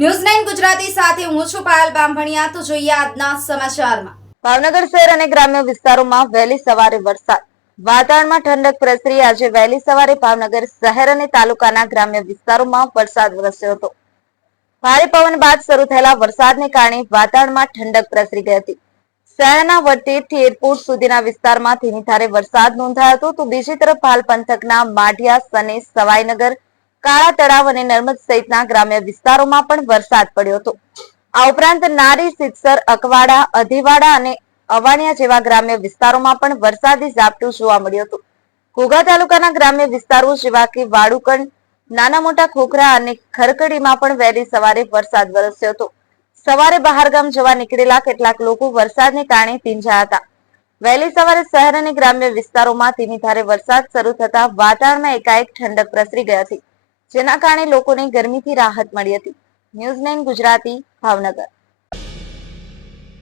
News nine Gujarati સાથે હું છું પાયલ બામભણિયા. તો જોઈએ આજના સમાચારમાં. ભાવનગર શહેર અને ગ્રામ્ય વિસ્તારોમાં વહેલી સવારે વરસાદ. વાતાવરણમાં ઠંડક પ્રસરી. આજે વહેલી સવારે ભાવનગર શહેર અને તાલુકાના ગ્રામ્ય વિસ્તારોમાં વરસાદ વરસ્યો હતો. ભારે પવન બાદ શરૂ થયેલા વરસાદને કારણે વાતાવરણમાં ઠંડક પ્રસરી ગઈ હતી. શહેરના વટેથી એરપોર્ટ સુધીના વિસ્તારમાં ધીમી ધારે વરસાદ નોંધાયો હતો. તો બીજી તરફ હાલ પંથકના માઢિયા સને સવાઈનગર કાળા તળાવ અને નર્મદ સહિતના ગ્રામ્ય વિસ્તારોમાં પણ વરસાદ પડ્યો હતો. આ ઉપરાંત નારી સિક્સર અકવાડા, અધીવાડા અને અવાણિયા જેવા ગ્રામ્ય વિસ્તારોમાં પણ વરસાદી ઝાપટું જોવા મળ્યું હતું. ઘોઘા તાલુકાના ગ્રામ્ય વિસ્તારો જેવા કે વાડુકણ, નાના મોટા ખોખરા અને ખરકડીમાં પણ વહેલી સવારે વરસાદ વરસ્યો હતો. સવારે બહારગામ જવા નીકળેલા કેટલાક લોકો વરસાદને કારણે ભીંજાયા હતા. વહેલી સવારે શહેર અને ગ્રામ્ય વિસ્તારોમાં ધીમી ધારે વરસાદ શરૂ થતા વાતાવરણમાં એકાએક ઠંડક પ્રસરી ગઈ હતી. જેના કારણે લોકોને ગરમીથી રાહત મળી હતી. News nine Gujarati Bhavnagar.